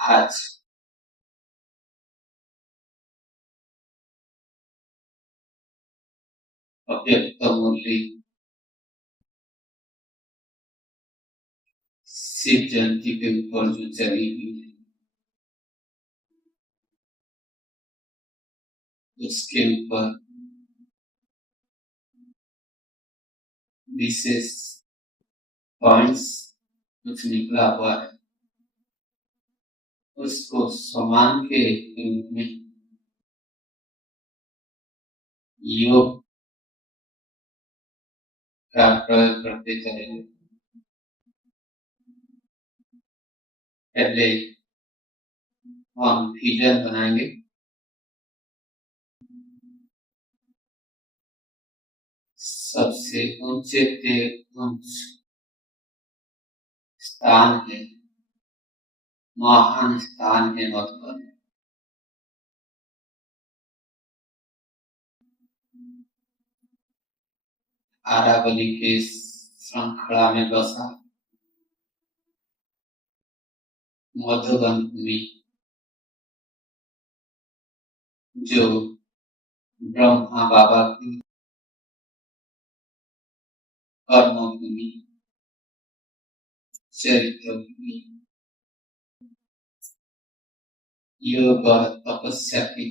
आज अव्यक्त मूल्य शिव जयंती के ऊपर जो चली हुई है, उसके ऊपर विशेष पॉइंट्स कुछ निकला हुआ है, उसको सम्मान के रूप में योग का प्रयोग करते चलेंगे। पहले हम विजन बनाएंगे, सबसे ऊंचे से ऊंच स्थान है, महान स्थान है मधुबन। अरावली के श्रृंखला में बसा मधुबन भूमि, जो ब्रह्मा बाबा की कर्मभूमि, चरित्र भूमि, योग और तपस्या की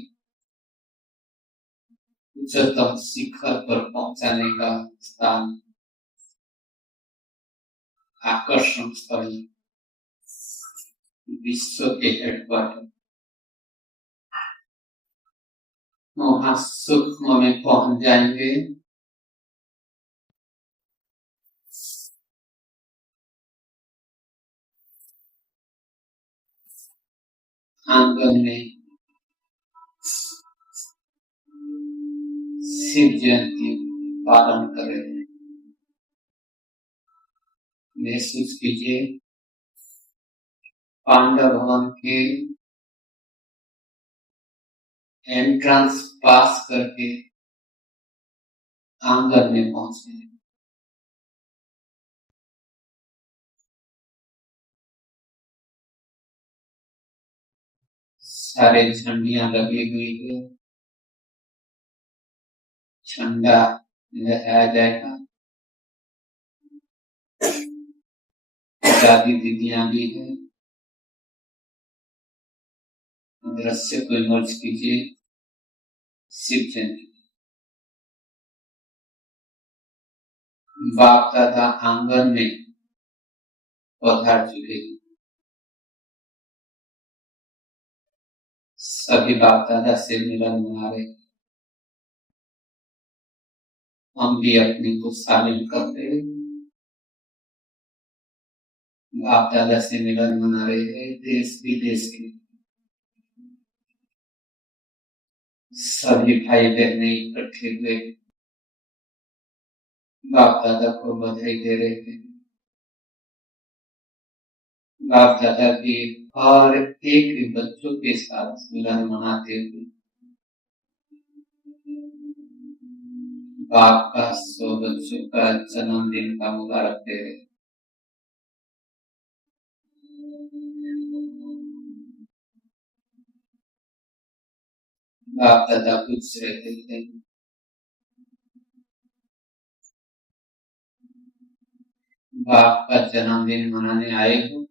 उच्चतम शिखर पर पहुंचाने का स्थान, आकर्षण स्थल, विश्व के हेडक्वार्टर, वहां सूक्ष्म में पहुंच जाएंगे। आंगन में शिव जयंती पालन करें। महसूस कीजिए पांडव भवन के एंट्रेंस पास करके आंगन में पहुंचे। सारे झंडियां लगी हुई है, झंडा लहराया जाएगा। दादी दीदियां भी है, दृश्य को इमर्ज कीजिए। शिव जयंती बाप दादा आंगन में पधार चुके, सभी बाप दादा से मिलन मना रहे। हम भी अपने को शामिल करते, बाप दादा से मिलन मना रहे हैं। देश विदेश के सभी भाई बहने इकट्ठे हुए बाप दादा को बधाई दे रहे थे। बाप दादा के हर एक बच्चों के साथ मिलन मनाते हुए बाप का 100 बच्चों का जन्मदिन का मुबारक दे रहे। बाप दादा पूछ रहे थे, बाप का जन्मदिन मनाने आए हो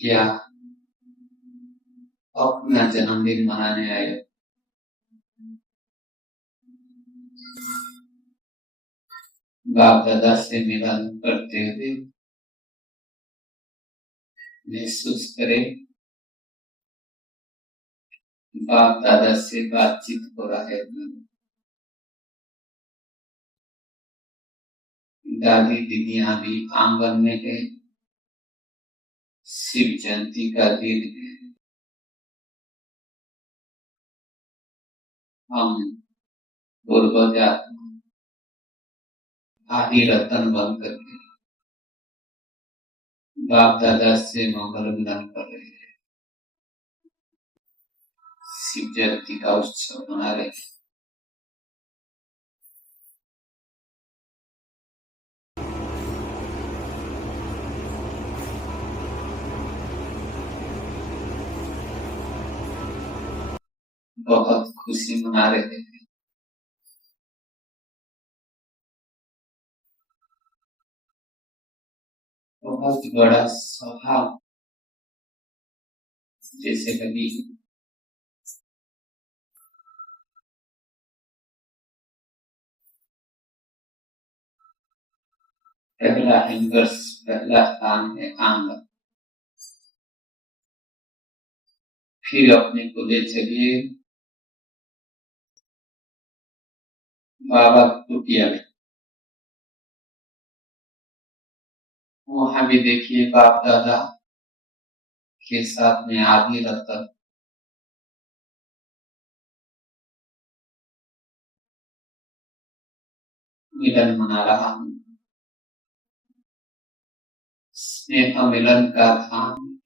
या अपना जन्मदिन मनाने आए हो? बाप दादा से मिलन करते हुए महसूस करें बाप दादा से बातचीत हो रहा है। दादी दीदियां भी आंगन में है। शिव जयंती का दिन है। हम पूर्वज आदि रतन बन करके बाप दादा से मंगल मिलन कर रहे हैं, शिव जयंती का उत्सव मना रहे हैं। बहुत खुशी मना रहे थे। बहुत बड़ा सभा जैसे कभी पहला एंगर्स, पहला स्थान है आंगन। फिर अपने को ले चलिए बाबा कुटिया में। वहां भी देखिए बाप दादा के साथ में आदि रत्न मिलन मना रहा हूँ। स्नेह मिलन का धाम,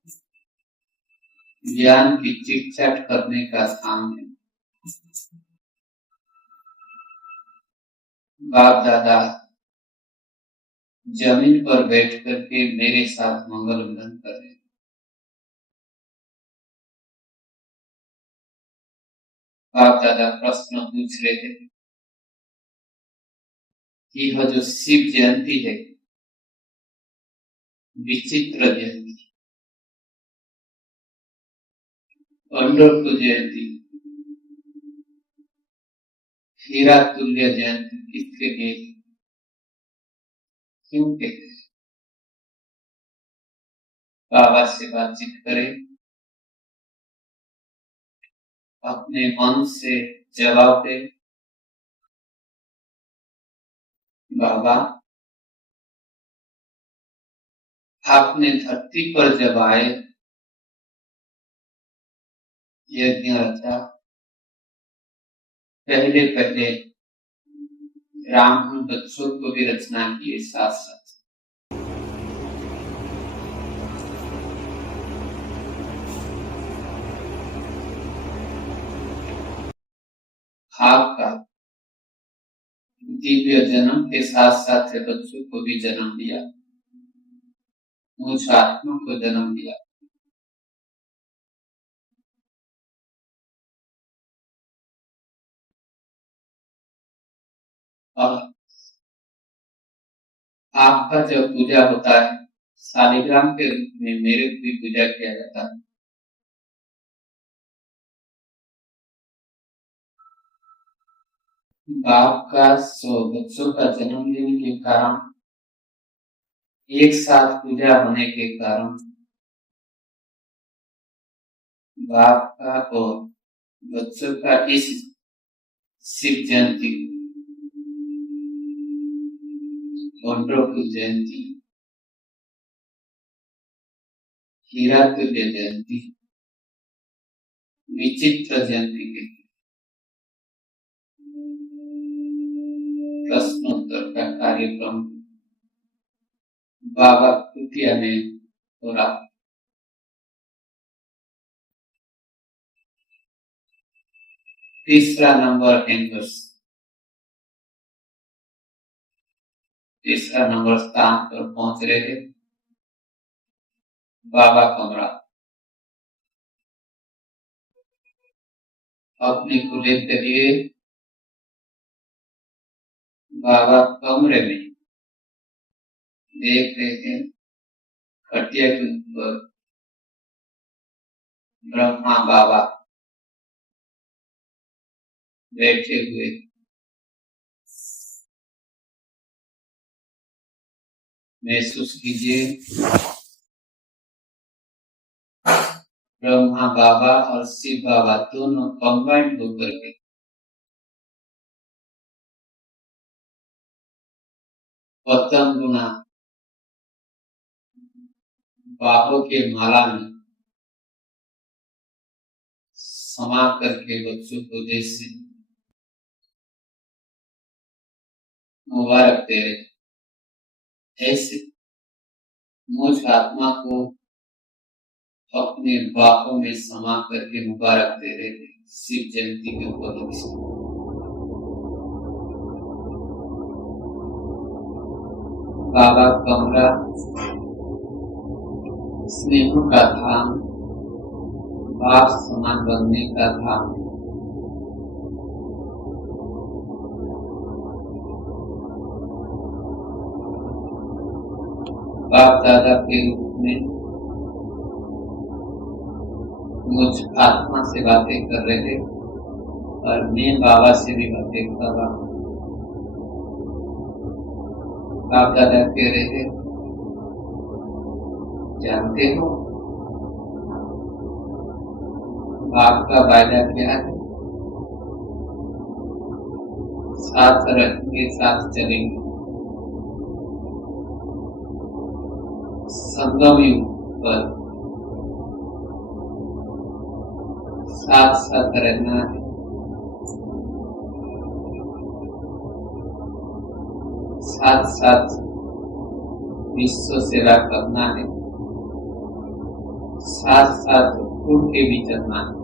ज्ञान की चिट चट करने का स्थान है। बाप दादा जमीन पर बैठ करके मेरे साथ मंगल मिलन कर रहे। बाप दादा प्रश्न पूछ रहे थे कि यह जो शिव जयंती है, विचित्र जयंती, वंडरफुल जयंती, हीरा तुल्य जयंती किसके लिए, क्यों कहते हैं? बाबा से बातचीत करें, अपने मन से जवाब दे। बाबा आपने धरती पर जब आए यज्ञ रचा, पहले पहले ब्राह्मण बच्चों को भी रचना किए साथ साथ। आपका दिव्य जन्म के साथ साथ बच्चों को भी जन्म दिया, मुझ आत्मा को जन्म दिया। और आपका जब पूजा होता है शालिग्राम के रूप में मेरे भी पूजा किया जाता है। बाप का बच्चों का जन्म लेने के कारण, एक साथ पूजा होने के कारण, बाप का और बच्चों का इस शिव जयंती, वंडरफुल जयंती, हीरा तुल्य जयंती, विचित्र जयंती के प्रश्नोत्तर का कार्यक्रम बाबा कुटिया में हो रहा। तीसरा नंबर एंगर्स, तीसरा नंबर स्थान पर पहुंच रहे थे बाबा कमरा। अपने को लेते हुए बाबा कमरे में देख रहे थे खटिया के ऊपर ब्रह्मा बाबा बैठे हुए। महसूस कीजिए ब्रह्मा बाबा और शिव बाबा दोनों कंबाइंड होकर के पतंगुना बाहों के माला में समा करके बच्चों को जैसे मुबारक दे रहे, ऐसे मुझ आत्मा को अपने बाहों में समा करके मुबारक दे रहे थे शिव जयंती के उपलक्ष्य से। बाबा कमरा स्नेह का धाम, बाप समान बनने का धाम, बाप दादा के रूप में मुझ आत्मा से बातें कर रहे थे और मैं बाबा से भी बातें कर रहा हूँ। बाप दादा कह रहे थे, जानते हो बाप का वायदा क्या है? साथ रहेंगे, साथ चलेंगे, संगम युग पर साथ साथ रहना है। साथ साथ विश्व सेवा करना है, साथ साथ उड़ के भी चलना है।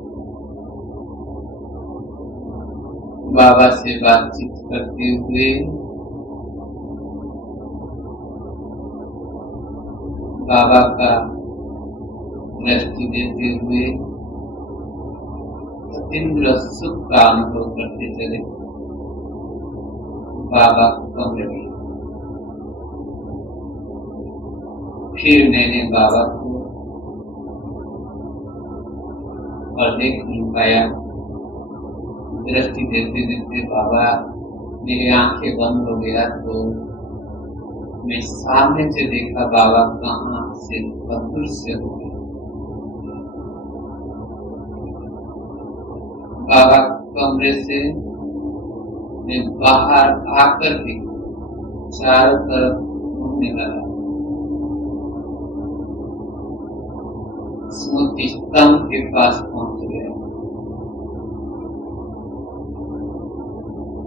बाबा से बातचीत करते हुए बाबा का दृष्टि देते हुए अतीन्द्र सुख का अनुभव करते चले। बाबा कमरे में फिर मैंने बाबा को और देख नहीं पाया। दृष्टि देते देते बाबा मेरी आंखें बंद हो गया तो मैं सामने से देखा बाबा कहाँ से अदृश्य हो गए। बाबा कमरे से मैं बाहर आकर के चारों तरफ घूमने लगा। स्मृति स्तंभ के पास पहुंच गया।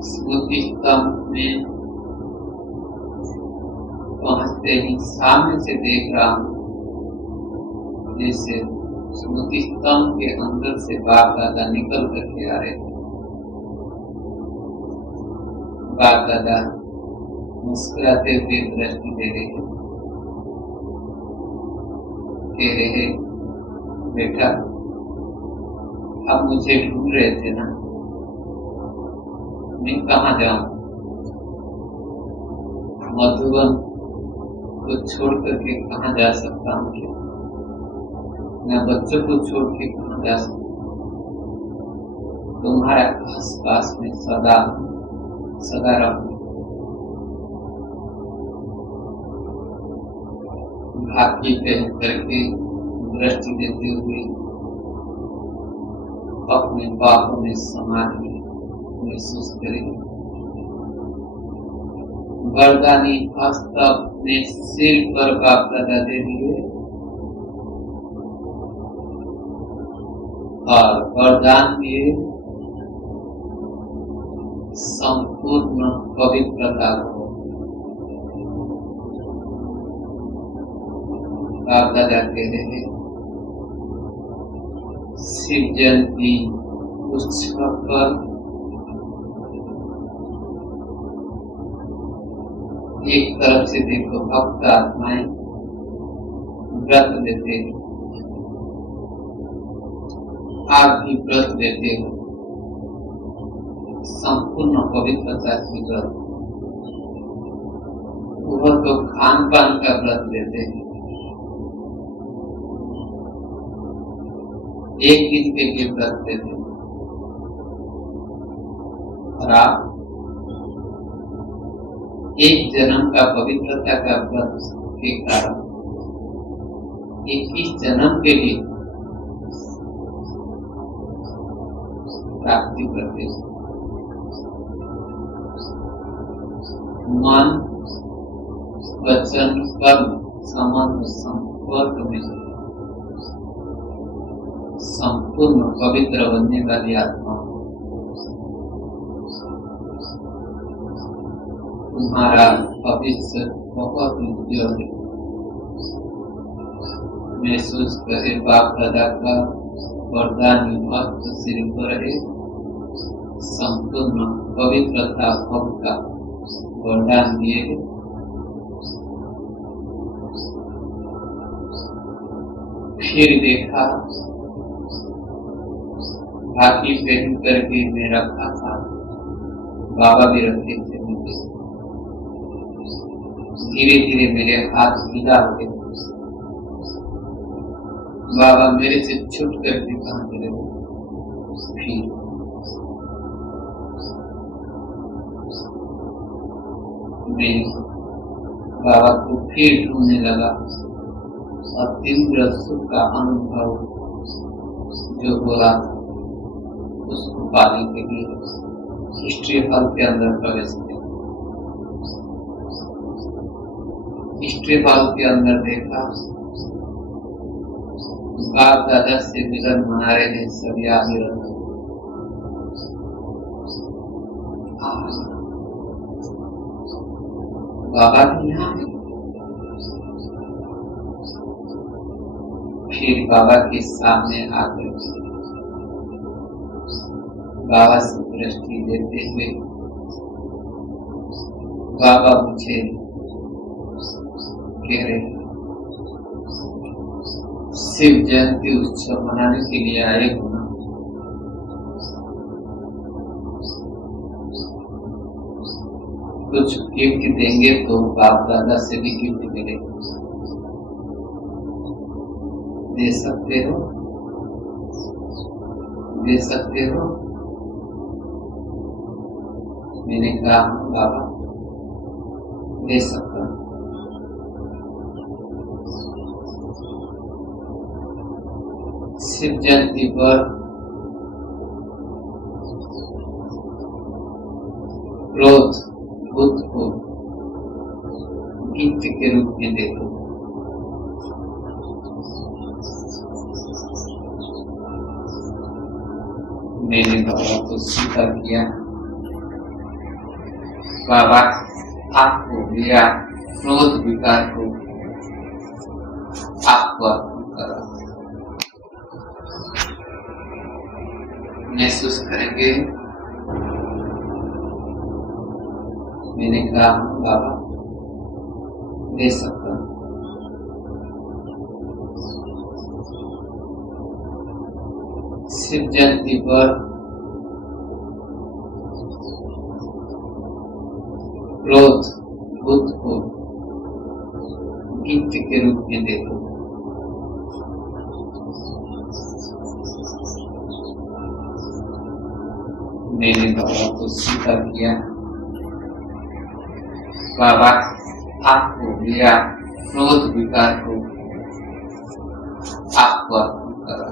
स्मृति स्तंभ में पहुंचते ही सामने से देख रहा हूं जैसे स्मृति स्तंभ के अंदर से बाप दादा निकल करके आ रहे थे। बाप दादा मुस्कुराते हुए दृष्टि दे रहे थे, कह रहे, बेटा अब मुझे ढूंढ रहे थे ना, मैं कहाँ जाऊं? मधुबन को छोड़ करके कहाँ जा सकता हूँ? क्या मैं बच्चों को छोड़ के कहाँ जा सकता हूँ? तुम्हारे आस पास में सदा सदा रहूं। भाग्य पहन करके दृष्टि देते हुए अपने बाहों में समाधि महसूस करें। वरदानी हस्त अपने सिर पर बाप दादा दे दिए और वरदान दिए संपूर्ण पवित्रता को। बाप दादा कह रहे हैं, शिव जयंती उत्सव पर एक तरफ से देखो भक्त आत्माएं व्रत लेते हैं, आप भी व्रत लेते हो, संपूर्ण पवित्रता की व्रत। वह तो खान पान का व्रत लेते हैं, एक दिन के लिए व्रत लेते हैं, और आप एक जन्म का पवित्रता का व्रत के कारण 21 जन्म के लिए प्राप्ति करते हैं। मन वचन कर्म संबंध संपर्क में संपूर्ण पवित्र बनने वाली आत्मा, तुम्हारा भविष्य बहुत उज्जवल है। महसूस करे बाप दादा का वरदान भक्त सिर पर है, संपूर्ण पवित्रता भक्त का वरदान दिए है। फिर देखा भागी पहन करके मैं रखा था, बाबा भी रखे थे मुझे। धीरे धीरे मेरे हाथ गीला हो गए। बाबा मेरे से छूट करके कहाँ चले गए। फिर मैं बाबा को फिर ढूंढने लगा और तीव्र सुख का अनुभव जो हो रहा था उसको पाने के लिए हिस्ट्री हॉल के अंदर प्रवेश किया। हिस्ट्री हॉल के अंदर देखा बाप दादा से मिलन मना रहे हैं सभी आगे रहे। बाबा भी यहाँ है। फिर बाबा के सामने आकर बाबा से दृष्टि देते हुए बाबा मुझे कह रहे शिव जयंती उत्सव मनाने के लिए आए हो ना। कुछ गिफ्ट देंगे तो बाप दादा से भी गिफ्ट मिलेगा, दे सकते हो? दे सकते हो? मैंने कहा बाबा दे सकता हूं। शिव जयंती पर क्रोध बुद्ध को गिफ्ट के रूप में देखो। मैंने बाबा को स्वीकार किया। बाबा आपको मेरा क्रोध विकार को आपको अर्पण करा। महसूस करेंगे? मैंने कहा बाबा दे सकता हूं। शिव जयंती पर क्रोध बुद्ध को गिफ्ट के रूप में देखो। मैंने बाबा को स्वीकार किया। बाबा आपको मेरा क्रोध विकार को आपको अर्पण करा।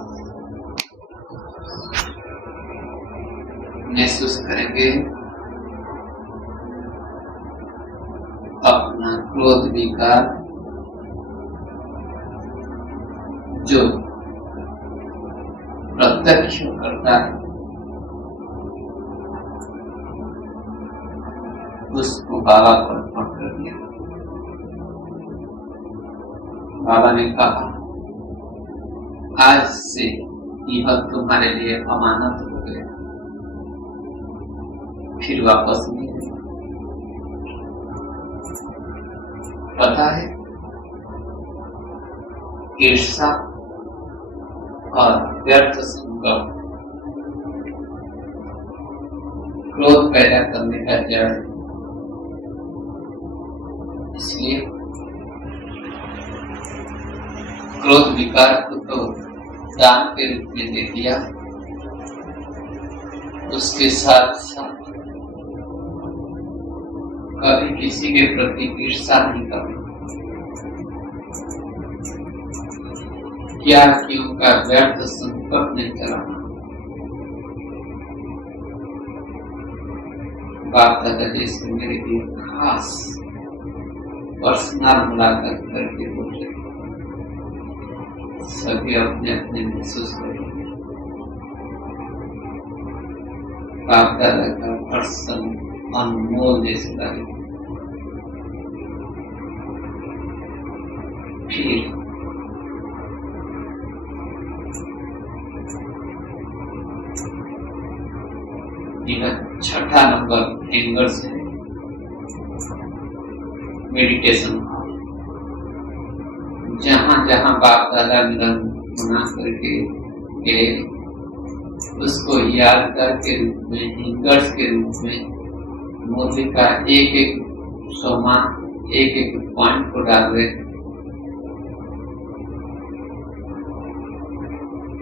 महसूस करेंगे अपना क्रोध विकार जो प्रत्यक्ष करता है उसको बाबा को अर्पण कर दिया। बाबा ने कहा आज से यह तुम्हारे लिए अमानत हो गया, फिर वापस नहीं। पता है ईर्ष्या और व्यर्थ संकल्प क्रोध पैदा करने का जड़ है। इसलिए क्रोध विकार को तो दान के रूप में दे दिया, उसके साथ साथ कभी किसी के प्रति ईर्ष्या नहीं करना। क्या कि उनका व्यर्थ संकल्प नहीं चलाना। बाप दादा जैसे मेरे लिए खास पर्सनल मुलाकात करके बोले सभी अपने अपने महसूस करेंगे। बाप दादा का पर्सन अनमोल जैसे लगे। फिर यह छठा नंबर एंगर से मेडिटेशन। जहां जहां बाप दादा मिलन मना करके गए उसको याद करके रूप में हिंगर्स के रूप में मूर्ति का एक एक सोमा एक एक पॉइंट को डाल रहे हैं।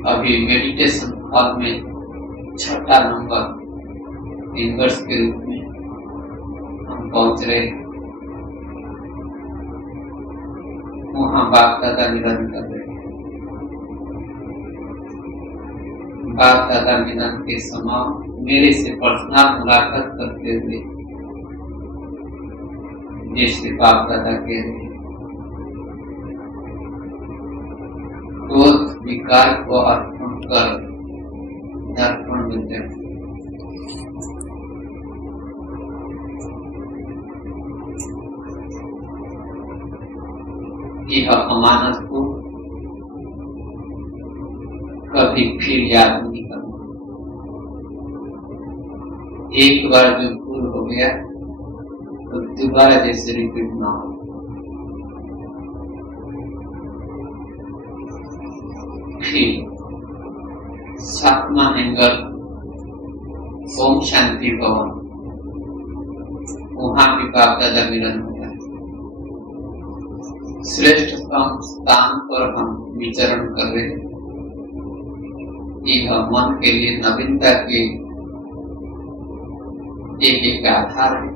अभी मेडिटेशन हॉल में छठा नंबर इनवर्स के रूप में हम पहुंच रहे हैं। वहां बाप दादा मिलन कर रहे हैं। बाप दादा मिलन के समय मेरे से पर्सनल मुलाकात करते हुए जैसे बाप दादा कह रहे हैं, क्रोध विकार को अर्पण कर दर्पण में दें। यह अमानत को कभी फिर याद नहीं करना। एक बार जो भूल हो गया तो दोबारा जैसे रिपीट ना हो। फिर सातवां एंगल ओम शांति भवन, वहां भी बाप दादा मिलन होता है। श्रेष्ठ स्थान पर हम विचरण कर रहे हैं। यह मन के लिए नवीनता के एक आधार है।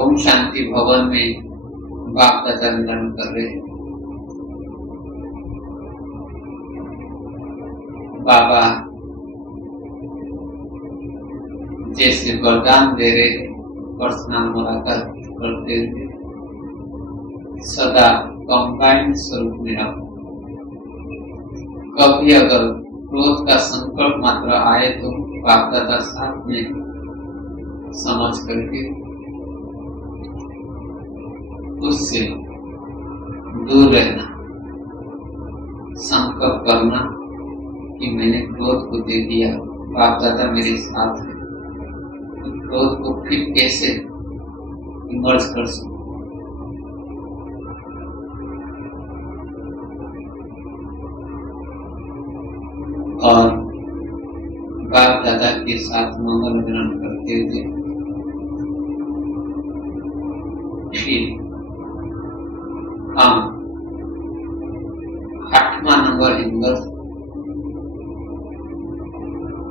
ओम शांति भवन में बाप दादा मिलन कर रहे हैं। बाबा जैसे वरदान दे रहे हैं, पर्सनल मुलाकात करते हुए सदा कंबाइंड स्वरूप में रहो। कभी अगर क्रोध का संकट मात्र आए तो बाप दादा साथ में समझ करके उससे दूर रहना, संकल्प करना कि मैंने क्रोध को दे दिया, बाप दादा मेरे साथ है, तो क्रोध को फिर कैसे इमर्ज कर सकूं। और बाप दादा के साथ मंगल मिलन करते हुए फिर हम 8वां नंबर इनवर्स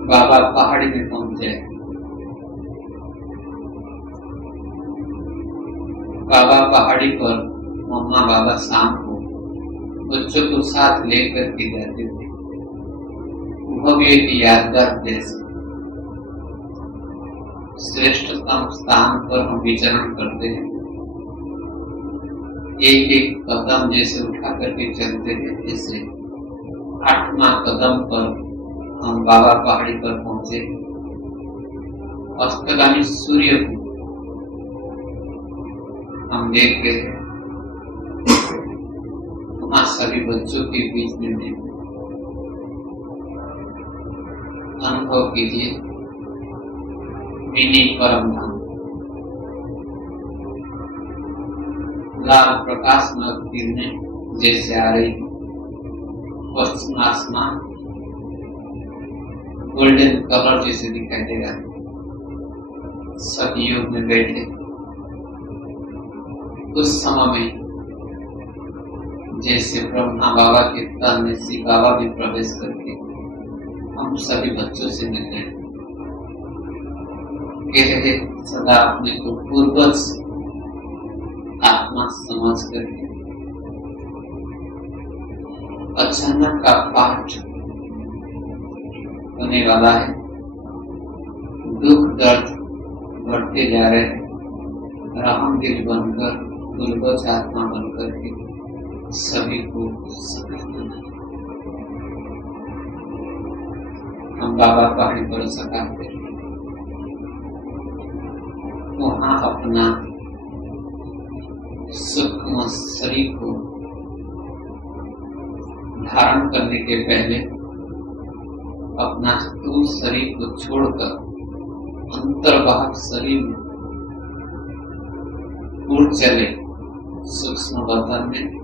बाबा पहाड़ी में पहुंचे। बाबा पहाड़ी पर मम्मा बाबा शाम को बच्चों को साथ लेकर के जाते थे। वह भी एक यादगार देश। श्रेष्ठतम स्थान पर हम विचरण करते हैं। एक एक कदम जैसे उठा करके चलते हैं, जैसे 8वां कदम पर हम बाबा पहाड़ी पर पहुंचे। अस्तगामी सूर्य को हम देख रहे हैं। वहां सभी बच्चों के बीच में अनुभव कीजिए मिनी परम धाम। लाल प्रकाश में किरणें जैसे आ रही, पश्चिम आसमान गोल्डन कलर जैसे दिखाई देगा। सभी योग में बैठे उस समय में जैसे ब्रह्मा बाबा के तन में शिव बाबा भी प्रवेश करके हम सभी बच्चों से मिलते हैं। कहते सदा अपने को पूर्वज आत्मा समझ करके अचानक का पाठ होने वाला है। दुख दर्द बढ़ते जा रहे हैं। राम दिल बनकर पूर्वज आत्मा बनकर के सभी को हम बाबा पहाड़ी पर सकाते हैं। वहां अपना सूक्ष्म शरीर को धारण करने के पहले अपना स्थूल शरीर को छोड़कर अंतर्वाहक शरीर में उड़ चले। सूक्ष्म बदन में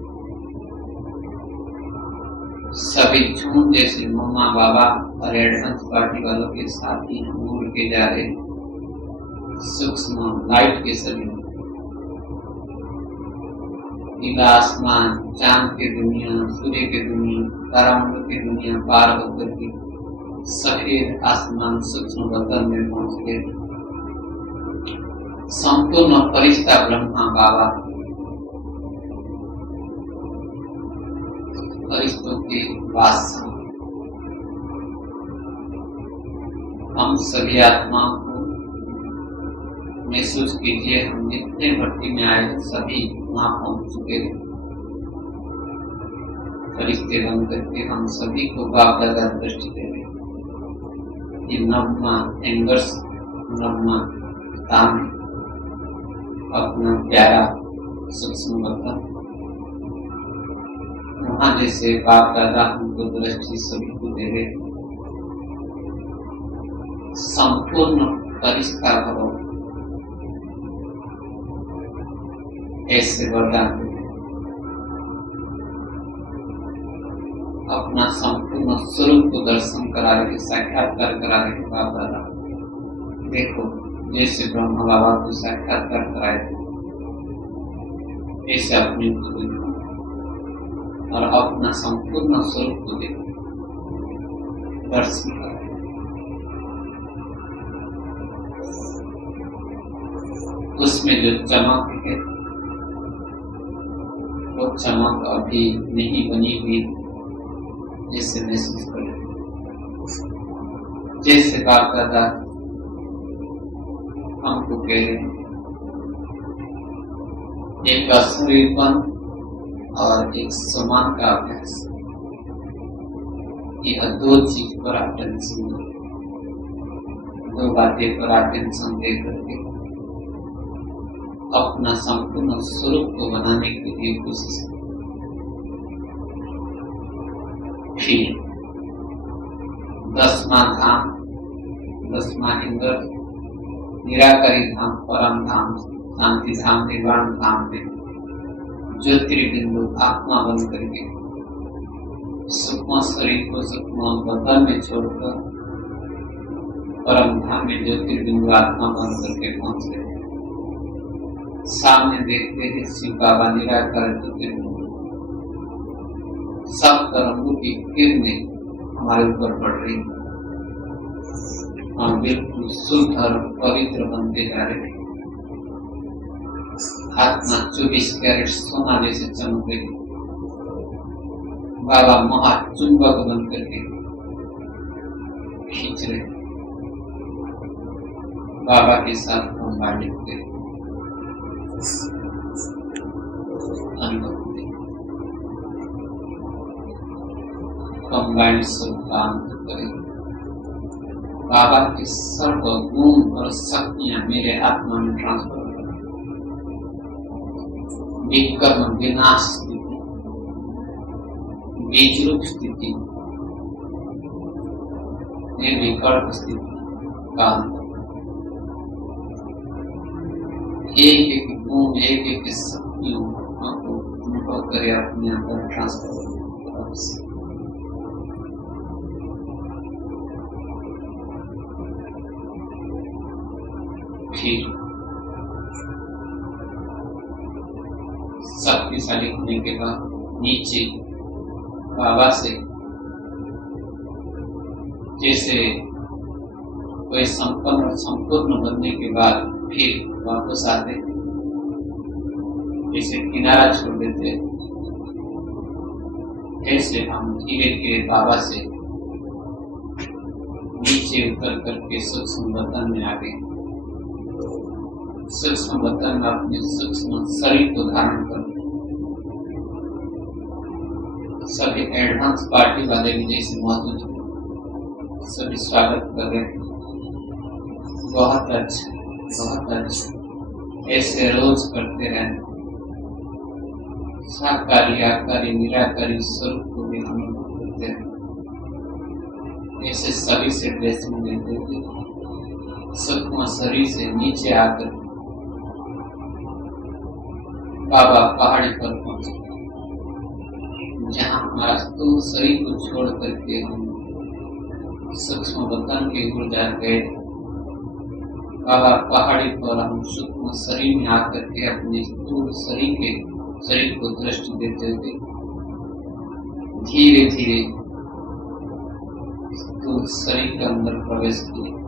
सभी झुंड जैसे मम्मा बाबा और एडवांस पार्टी वालों के साथ ही हम उड़ के जा रहे हैं। सूक्ष्म लाइट के शरीर, नीला आसमान, चांद की दुनिया, सूर्य की दुनिया, तारामंडल की दुनिया पार होकर के सफेद आसमान सूक्ष्म बदन में पहुंच गए। संपूर्ण फरिश्ता ब्रह्मा बाबा फरिश्तों के वास। हम सभी आत्माओं को महसूस कीजिए, हम जितने भट्टी में आए सभी वहां पहुंच चुके हैं। फरिश्ते बन करके हम सभी को बाप दादा दृष्टि दे रहे। ये नवमा एंगर्स, नवमा ताम अपना प्यारा सूक्ष्म बदन, वहां जैसे बाप दादा हमको दृष्टि सभी को दे रहे। संपूर्ण फरिश्ता भरो ऐसे वरदान देते। अपना संपूर्ण स्वरूप को दर्शन करा रहे, साक्षात्कार करा रहे बाप दादा। देखो जैसे ब्रह्मा बाबा को साक्षात्कार कराए ऐसे अपने को देखो और अपना संपूर्ण स्वरूप को देखो, दर्शन करा। उसमें जो चमक है वो चमक अभी नहीं बनी हुई, जिससे महसूस करें। जैसे बाप दादा हमको कह रहे हैं, एक असुरीपन और एक समान का अभ्यास, यह दो चीज पर अटेंशन दो, दो बातें पर अटेंशन दे करके अपना संपूर्ण स्वरूप को बनाने के लिए कोशिश करें। फिर 10वां धाम, 10वां इंद्र, निराकारी धाम, परम धाम, शांति धाम, निर्वाण धाम में ज्योतिर्बिंदु आत्मा बन करके सूक्ष्म शरीर को सूक्ष्म बदन में छोड़कर परम धाम में ज्योतिर्बिंदु आत्मा बन करके पहुंच गए। सामने देखते हैं शिव बाबा निराकार ज्योतिर्बिंदु, सब तरंगों की किरणें हमारे ऊपर पड़ रही, हम बिल्कुल शुद्ध और पवित्र बनते जा रहे हैं। आत्मा 24 कैरेट सोना जैसे चमक रही। बाबा महाचुंबक बन करके खींच रहे, बाबा के साथ हम बांटते कंबाइंड सब काम करें। बाबा के सर्व गुण और शक्तियां मेरे आत्मा में ट्रांसफर करें। विकर्म विनाश स्थिति, बीजरूप स्थिति, निर्विकल्प स्थिति का एक एक गुण, एक एक शक्तियों को अनुभव करे, अपने अंदर ट्रांसफर करें। शक्तिशाली होने के बाद नीचे बाबा से जैसे कोई संपूर्ण बनने के बाद फिर वापस आते, जैसे किनारा छोड़ देते, ऐसे हम धीरे धीरे बाबा से नीचे उतर करके सूक्ष्म बदन में आ गए। सूक्ष्म बदन में अपने सूक्ष्म शरीर को धारण कर सभी एडवांस पार्टी वाले भी जैसे मौजूद हैं, सभी स्वागत कर रहे हैं। बहुत अच्छा, बहुत अच्छा, ऐसे रोज करते रहना। साकारी आकारी निराकारी स्वरूप को भी हम करते हैं। ऐसे सभी से ब्लेसिंग देते थे। सूक्ष्म शरीर से नीचे आकर बाबा पहाड़ी पर पहुंचे, जहाँ हमारा स्थूल शरीर को छोड़ करके हम सूक्ष्म बदन के ओर जा गए। पहाड़ी पर हम सूक्ष्म शरीर में आकर के अपने स्थूल शरीर को दृष्टि देते हुए धीरे धीरे स्थूल शरीर के अंदर प्रवेश किए।